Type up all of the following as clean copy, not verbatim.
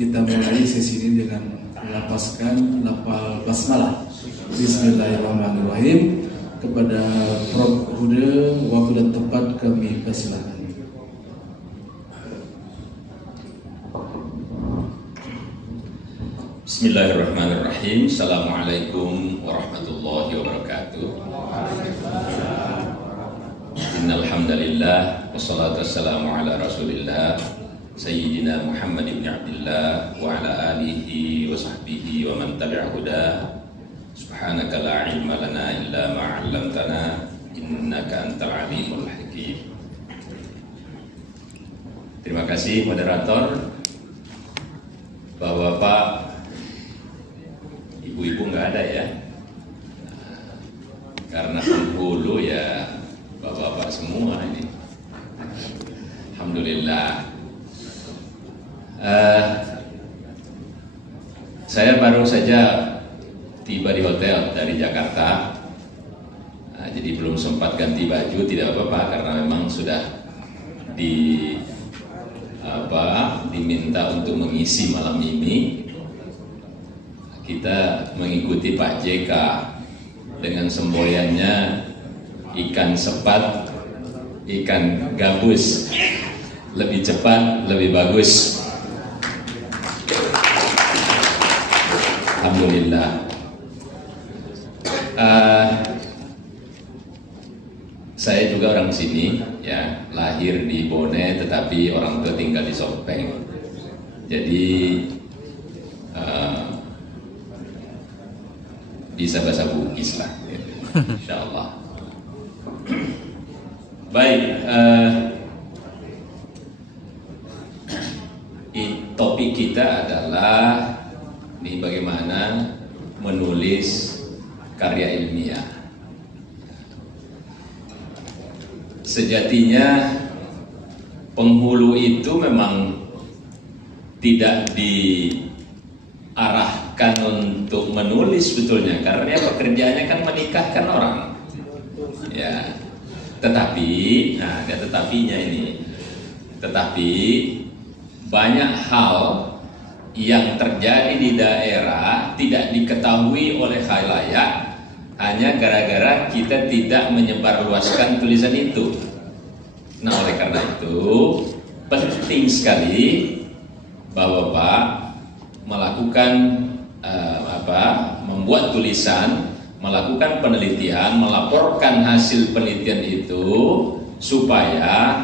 kita mulai sesi ini dengan melafazkan lafal basmalah. Bismillahirrahmanirrahim. Kepada Prof. Huda, waktu dan tempat kami persilakan. Bismillahirrahmanirrahim. Assalamualaikum warahmatullahi wabarakatuh. Innal hamdalillah wassalatu wassalamu ala Rasulillah Sayyidina Muhammad ibn Abdillah wa ala alihi wa sahbihi wa man tabi'a huda. Subhanaka la ilma lana illa ma 'allamtana innaka antal alimul hakim. Terima kasih moderator, Bapak-bapak, ibu-ibu nggak ada ya, karena penghulu ya bapak-bapak semua ini. Alhamdulillah. Saya baru saja tiba di hotel dari Jakarta, jadi belum sempat ganti baju. Tidak apa-apa karena memang sudah diminta untuk mengisi malam ini. Kita mengikuti Pak JK dengan semboyannya ikan sepat, ikan gabus, lebih cepat, lebih bagus. Alhamdulillah. Saya juga orang sini, ya, lahir di Bone, tetapi orang tua tinggal di Sopeng. Jadi bisa bahasa Bugis lah, gitu. Insya Allah. Baik, topik kita adalah ini bagaimana menulis karya ilmiah. Sejatinya penghulu itu memang tidak diarahkan untuk menulis sebetulnya, karena pekerjaannya kan menikahkan orang. Ya, tetapi, nah ada tetapinya ini. Tetapi banyak hal yang terjadi di daerah tidak diketahui oleh khalayak hanya gara-gara kita tidak menyebarluaskan tulisan itu. Nah, oleh karena itu penting sekali Bapak melakukan membuat tulisan, melakukan penelitian, melaporkan hasil penelitian itu supaya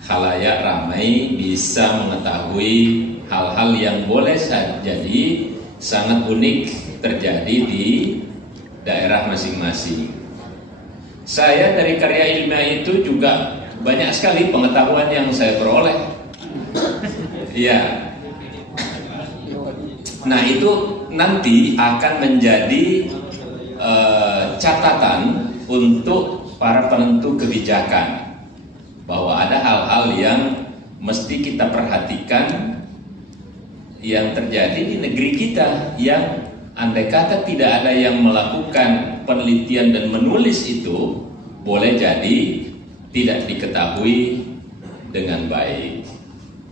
khalayak ramai bisa mengetahui hal-hal yang boleh jadi sangat unik terjadi di daerah masing-masing. Saya dari karya ilmiah itu juga banyak sekali pengetahuan yang saya peroleh. Ya. Nah, itu nanti akan menjadi catatan untuk para penentu kebijakan bahwa ada hal-hal yang mesti kita perhatikan yang terjadi di negeri kita, yang andai kata tidak ada yang melakukan penelitian dan menulis itu, boleh jadi tidak diketahui dengan baik.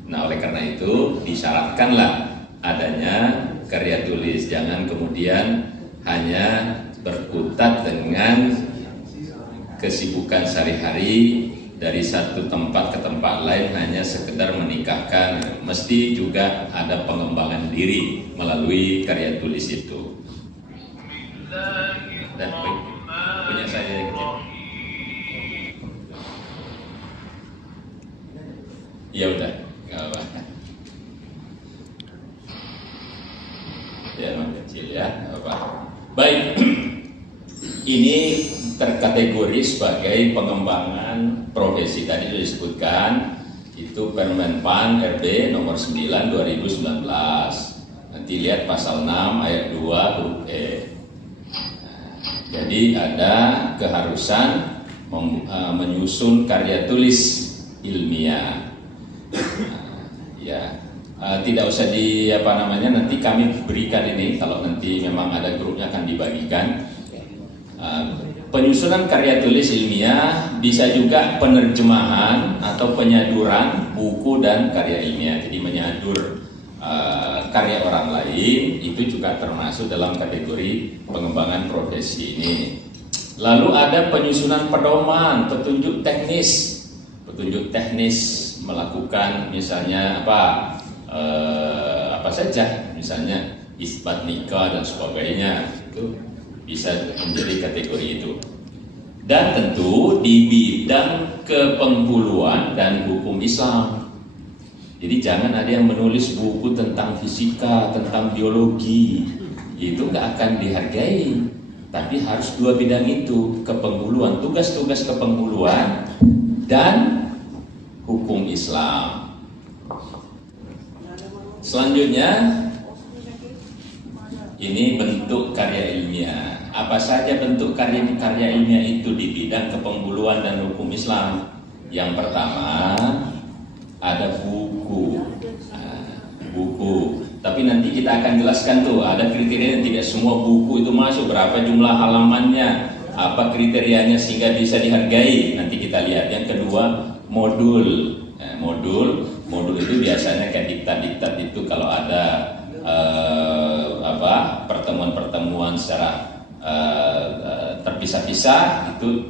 Nah, oleh karena itu disyaratkanlah adanya karya tulis. Jangan kemudian hanya berkutat dengan kesibukan sehari-hari dari satu tempat ke tempat lain hanya sekedar menikahkan. Mesti juga ada pengembangan diri melalui karya tulis itu. Dan punya saya yang kecil. Ya udah, nggak apa-apa. Ya, memang kecil ya, nggak apa-apa. Baik, ini terkategori sebagai pengembangan profesi. Tadi sudah disebutkan, itu Permenpan RB nomor 9 2019. Nanti lihat pasal 6 ayat 2 huruf E. Jadi ada keharusan menyusun karya tulis ilmiah. Ya, tidak usah nanti kami berikan ini, kalau nanti memang ada grupnya akan dibagikan. Penyusunan karya tulis ilmiah bisa juga penerjemahan atau penyaduran buku dan karya ilmiah. Jadi menyadur karya orang lain, itu juga termasuk dalam kategori pengembangan profesi ini. Lalu ada penyusunan pedoman, petunjuk teknis melakukan misalnya apa saja, misalnya isbat nikah dan sebagainya, itu bisa menjadi kategori itu. Dan tentu di bidang kepenghuluan dan hukum Islam. Jadi jangan ada yang menulis buku tentang fisika, tentang biologi, itu nggak akan dihargai. Tapi harus dua bidang itu, kepenghuluan, tugas-tugas kepenghuluan dan hukum Islam. Selanjutnya, ini bentuk karya ilmiah. Apa saja bentuk karya ilmiah itu di bidang kepenghuluan dan hukum Islam? Yang pertama, ada buku. Tapi nanti kita akan jelaskan tuh, ada kriteria, tidak semua buku itu masuk, berapa jumlah halamannya, apa kriterianya sehingga bisa dihargai. Nanti kita lihat. Yang kedua, modul. Modul itu biasanya kayak diktat itu kalau ada pertemuan-pertemuan secara terpisah-pisah, itu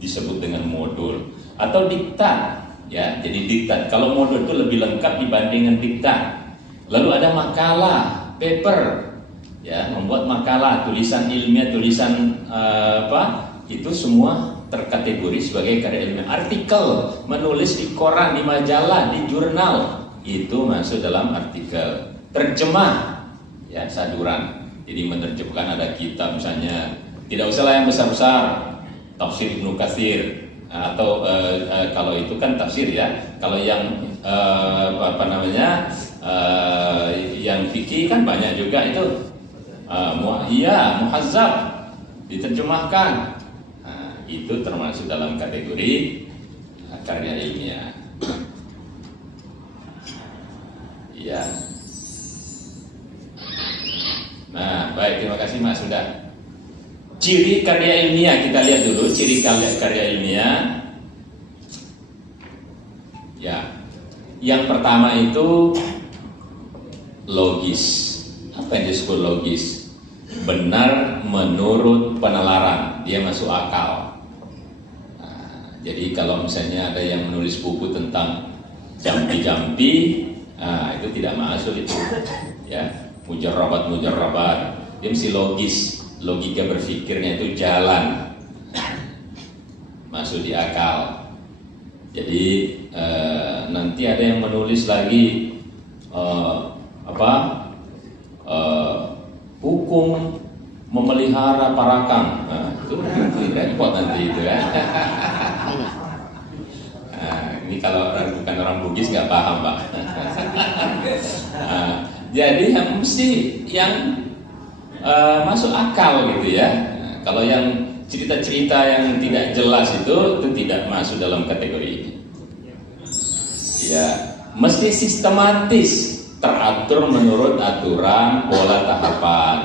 disebut dengan modul atau diktat. Ya, jadi diktat. Kalau modul itu lebih lengkap dibandingkan diktat. Lalu ada makalah, paper, ya, membuat makalah, tulisan ilmiah, tulisan itu semua terkategori sebagai karya ilmiah. Artikel, menulis di koran, di majalah, di jurnal, itu masuk dalam artikel. Terjemah, ya, saduran. Jadi menerjemahkan ada kitab misalnya, tidak usahlah yang besar-besar, tafsir Ibnu Katsir. Atau kalau itu kan tafsir ya. Kalau yang yang fikih kan banyak juga itu. Muhazzab diterjemahkan. Nah, itu termasuk dalam kategori karya ilmiah. Ya. Nah, baik, terima kasih Mas, sudah. Ciri karya ilmiah, kita lihat dulu ciri karya ilmiah. Ya, yang pertama itu logis. Apa yang disebut logis? Benar menurut penalaran, dia masuk akal. Nah, jadi kalau misalnya ada yang menulis buku tentang jampi-jampi, nah itu tidak masuk itu. Ya, mujarrabat, dia mesti logis. Logika berpikirnya itu jalan, masuk di akal. Jadi nanti ada yang menulis lagi hukum memelihara parakang. Nah, itu repot nanti itu kan. Nah, ini kalau bukan orang Bugis nggak paham Pak. Nah, jadi yang mesti yang masuk akal gitu ya. Nah, kalau yang cerita-cerita yang tidak jelas itu tidak masuk dalam kategori ini. Ya, mesti sistematis, teratur menurut aturan pola tahapan.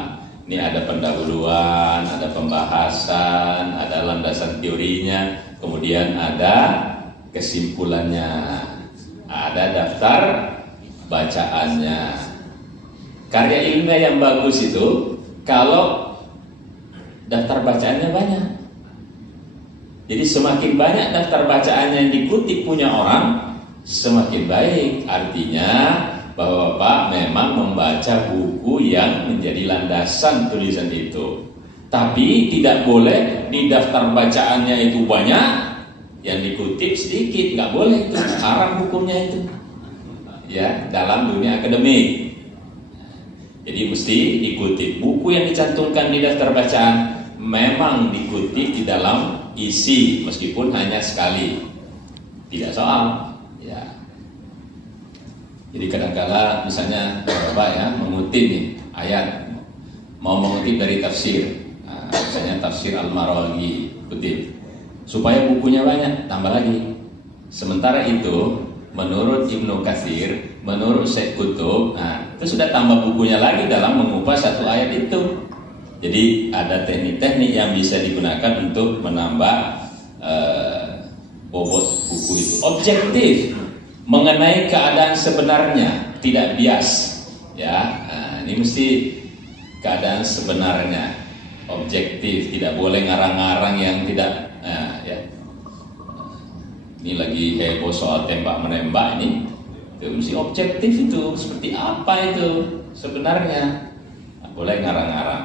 Ini ada pendahuluan, ada pembahasan, ada landasan teorinya, kemudian ada kesimpulannya, ada daftar bacaannya. Karya ilmiah yang bagus itu kalau daftar bacaannya banyak. Jadi semakin banyak daftar bacaannya yang dikutip punya orang, semakin baik. Artinya bahwa Bapak memang membaca buku yang menjadi landasan tulisan itu. Tapi tidak boleh di daftar bacaannya itu banyak, yang dikutip sedikit, nggak boleh itu. Haram hukumnya itu. Ya, dalam dunia akademik. Jadi mesti dikutip. Buku yang dicantumkan di daftar bacaan memang dikutip di dalam isi, meskipun hanya sekali. Tidak soal. Ya. Jadi kadang-kala misalnya Bapak ya mengutip nih ayat, mau mengutip dari tafsir. Nah, misalnya tafsir Al-Maraghi, kutip. Supaya bukunya banyak, tambah lagi. Sementara itu menurut Ibnu Katsir, menurut Syekh Qutb, nah itu sudah tambah bukunya lagi dalam mengupas satu ayat itu. Jadi ada teknik-teknik yang bisa digunakan untuk menambah bobot buku itu. Objektif mengenai keadaan sebenarnya, tidak bias. Ya, nah, ini mesti keadaan sebenarnya, objektif, tidak boleh ngarang-ngarang yang tidak, ya. Ini lagi heboh soal tembak menembak ini, itu mesti objektif itu, seperti apa itu sebenarnya, nggak boleh ngarang-ngarang.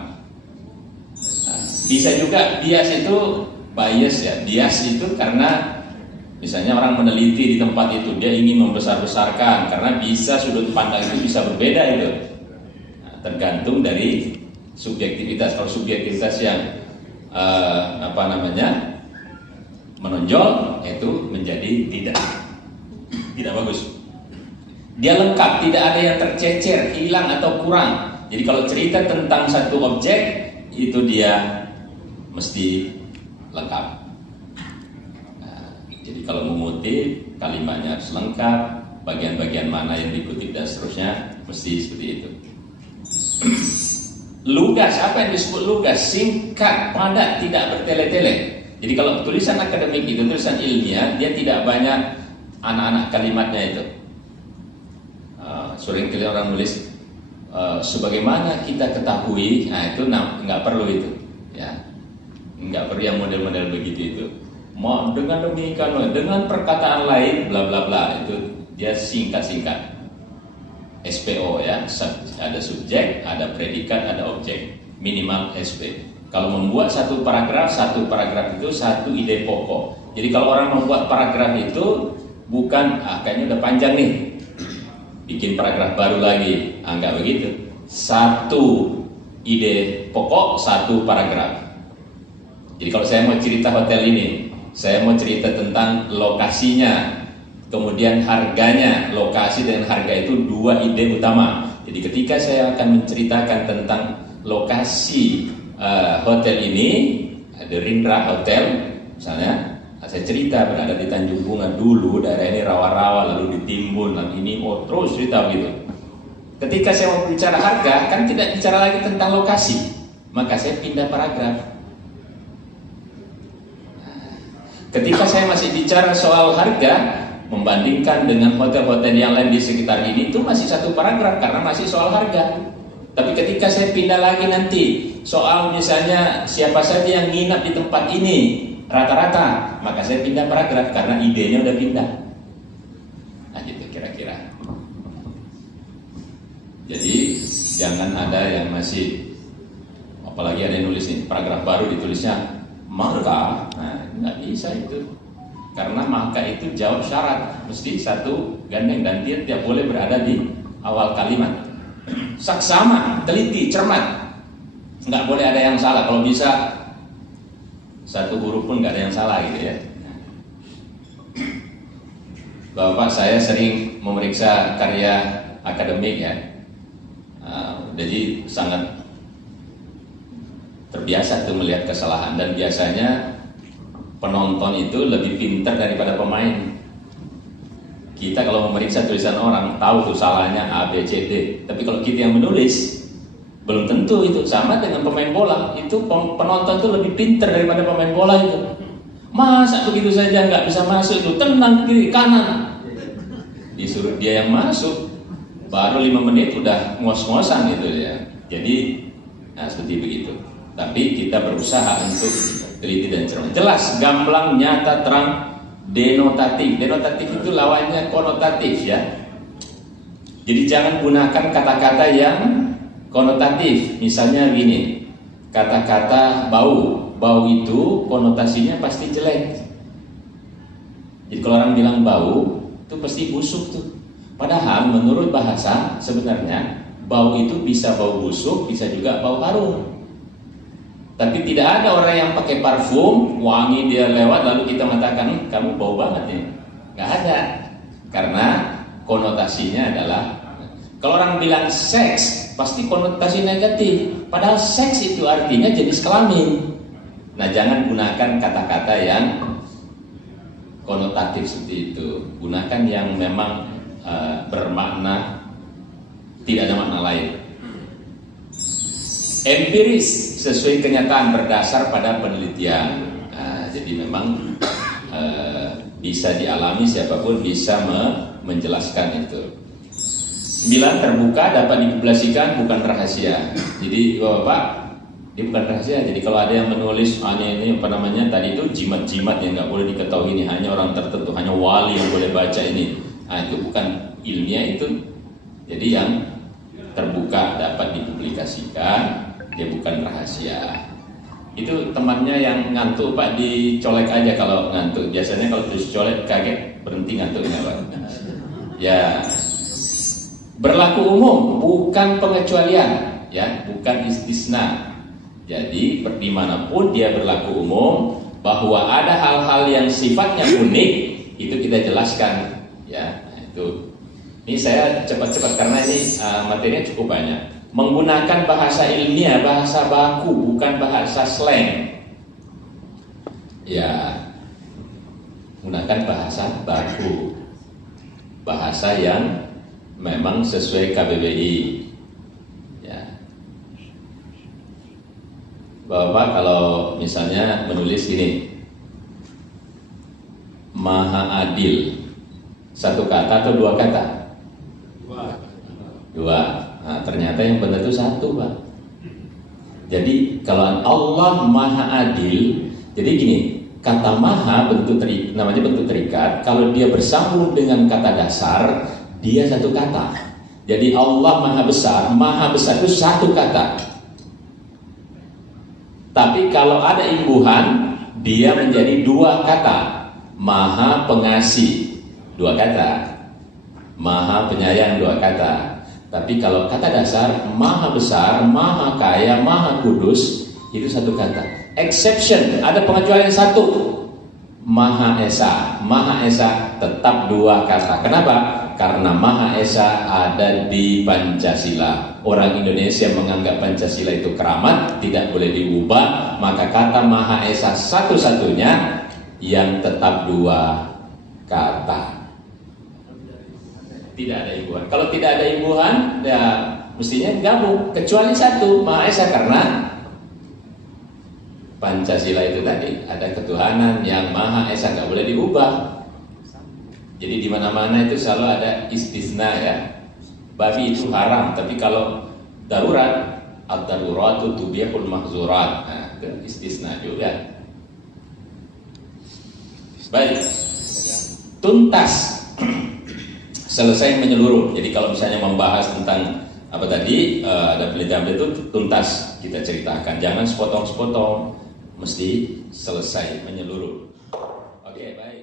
Nah, bisa juga bias itu bias ya, bias itu karena misalnya orang meneliti di tempat itu, dia ingin membesar-besarkan karena bisa sudut pandang itu bisa berbeda itu. Nah, tergantung dari subjektivitas. Kalau subjektivitas yang menonjol itu menjadi tidak bagus. Dia lengkap, tidak ada yang tercecer, hilang atau kurang. Jadi kalau cerita tentang satu objek itu dia mesti lengkap. Jadi kalau mengutip, kalimatnya harus lengkap, bagian-bagian mana yang dikutip dan seterusnya mesti seperti itu. Lugas, apa yang disebut lugas? Singkat, padat, tidak bertele-tele. Jadi kalau tulisan akademik itu, tulisan ilmiah, dia tidak banyak anak-anak kalimatnya itu. Sering kali orang nulis, sebagaimana kita ketahui, nah itu nggak perlu itu, ya, nggak perlu yang model-model begitu itu. Mau dengan demikian, dengan perkataan lain, bla bla bla, itu dia singkat-singkat. SPO ya, ada subjek, ada predikat, ada objek, minimal SP. Kalau membuat satu paragraf itu satu ide pokok. Jadi kalau orang membuat paragraf itu bukan, kayaknya udah panjang nih, bikin paragraf baru lagi, enggak begitu. Satu ide pokok, satu paragraf. Jadi kalau saya mau cerita hotel ini, saya mau cerita tentang lokasinya, kemudian harganya. Lokasi dan harga itu dua ide utama. Jadi ketika saya akan menceritakan tentang lokasi hotel ini, The Rindra Hotel misalnya, saya cerita berada di Tanjung Bunga dulu, daerah ini rawa-rawa, lalu ditimbun, lalu ini terus cerita begitu. Ketika saya mau bicara harga, kan tidak bicara lagi tentang lokasi, maka saya pindah paragraf. Ketika saya masih bicara soal harga, membandingkan dengan hotel-hotel yang lain di sekitar ini, itu masih satu paragraf karena masih soal harga. Tapi ketika saya pindah lagi nanti soal misalnya siapa saja yang nginap di tempat ini rata-rata, maka saya pindah paragraf karena idenya udah pindah. Nah gitu kira-kira. Jadi jangan ada yang masih, apalagi ada yang nulis nih paragraf baru ditulisnya maka, nah nggak bisa itu, karena maka itu jawab syarat, mesti satu gandeng dan dia tidak boleh berada di awal kalimat. Saksama, teliti, cermat, nggak boleh ada yang salah. Kalau bisa satu huruf pun nggak ada yang salah gitu ya. Bapak, saya sering memeriksa karya akademik ya, jadi sangat terbiasa tuh melihat kesalahan, dan biasanya penonton itu lebih pintar daripada pemain. Kita kalau memeriksa tulisan orang tahu tuh salahnya A, B, C, D. Tapi kalau kita yang menulis belum tentu itu. Sama dengan pemain bola, itu penonton itu lebih pintar daripada pemain bola itu. Masa begitu saja nggak bisa masuk itu, tenang kiri kanan, disuruh dia yang masuk, baru 5 menit udah ngos-ngosan gitu ya. Jadi seperti begitu. Tapi kita berusaha untuk teliti dan cermat. Jelas, gamblang, nyata, terang, denotatif. Denotatif itu lawannya konotatif ya. Jadi jangan gunakan kata-kata yang konotatif. Misalnya gini, kata-kata bau. Bau itu konotasinya pasti jelek. Jadi kalau orang bilang bau, itu pasti busuk tuh. Padahal menurut bahasa sebenarnya bau itu bisa bau busuk, bisa juga bau harum. Tapi tidak ada orang yang pakai parfum, wangi dia lewat lalu kita mengatakan kamu bau banget ya. Nggak ada. Karena konotasinya adalah, kalau orang bilang seks pasti konotasi negatif. Padahal seks itu artinya jenis kelamin. Nah jangan gunakan kata-kata yang konotatif seperti itu. Gunakan yang memang bermakna, tidak ada makna lain. Empiris, sesuai kenyataan, berdasar pada penelitian. Jadi memang bisa dialami, siapapun bisa menjelaskan itu. 9 terbuka dapat dipublikasikan bukan rahasia. Jadi Bapak, ini bukan rahasia. Jadi kalau ada yang menulis ini apa namanya tadi itu jimat-jimat yang nggak boleh diketahui, ini hanya orang tertentu, hanya wali yang boleh baca ini. Nah, itu bukan ilmiah itu. Jadi yang terbuka dapat dipublikasikan, dia bukan rahasia. Itu temannya yang ngantuk Pak, dicolek aja kalau ngantuk. Biasanya kalau dicolek kaget berhenti ngantuknya Pak. Ya, berlaku umum, bukan pengecualian, ya, bukan istisna. Jadi dimanapun dia berlaku umum, bahwa ada hal-hal yang sifatnya unik itu kita jelaskan, ya. Nah, itu. Ini saya cepat-cepat karena ini materinya cukup banyak. Menggunakan bahasa ilmiah, bahasa baku, bukan bahasa slang. Ya, menggunakan bahasa baku, bahasa yang memang sesuai KBBI. Ya, Bapak kalau misalnya menulis ini, Maha Adil, satu kata atau dua kata? Dua. Nah, ternyata yang benar itu satu, Pak. Jadi kalau Allah Maha Adil, jadi gini, kata Maha namanya bentuk terikat. Kalau dia bersambung dengan kata dasar, dia satu kata. Jadi Allah Maha Besar itu satu kata. Tapi kalau ada imbuhan, dia menjadi dua kata. Maha Pengasih, dua kata. Maha Penyayang, dua kata. Tapi kalau kata dasar, Maha Besar, Maha Kaya, Maha Kudus, itu satu kata. Exception, ada pengecualian satu, Maha Esa. Maha Esa tetap dua kata. Kenapa? Karena Maha Esa ada di Pancasila. Orang Indonesia menganggap Pancasila itu keramat, tidak boleh diubah. Maka kata Maha Esa satu-satunya yang tetap dua kata. Tidak ada imbuhan. Kalau tidak ada imbuhan, ya mestinya gabung. Kecuali satu, Maha Esa, karena Pancasila itu tadi ada ketuhanan yang Maha Esa, nggak boleh diubah. Jadi di mana-mana itu selalu ada istisna, ya. Babi itu haram, tapi kalau darurat, ad-daruratu tubihul mahzurat. Nah, itu istisna juga. Baik, tuntas. Selesai menyeluruh. Jadi kalau misalnya membahas tentang apa tadi, ada penelitian itu tuntas kita ceritakan. Jangan sepotong-sepotong, mesti selesai menyeluruh. Oke, baik.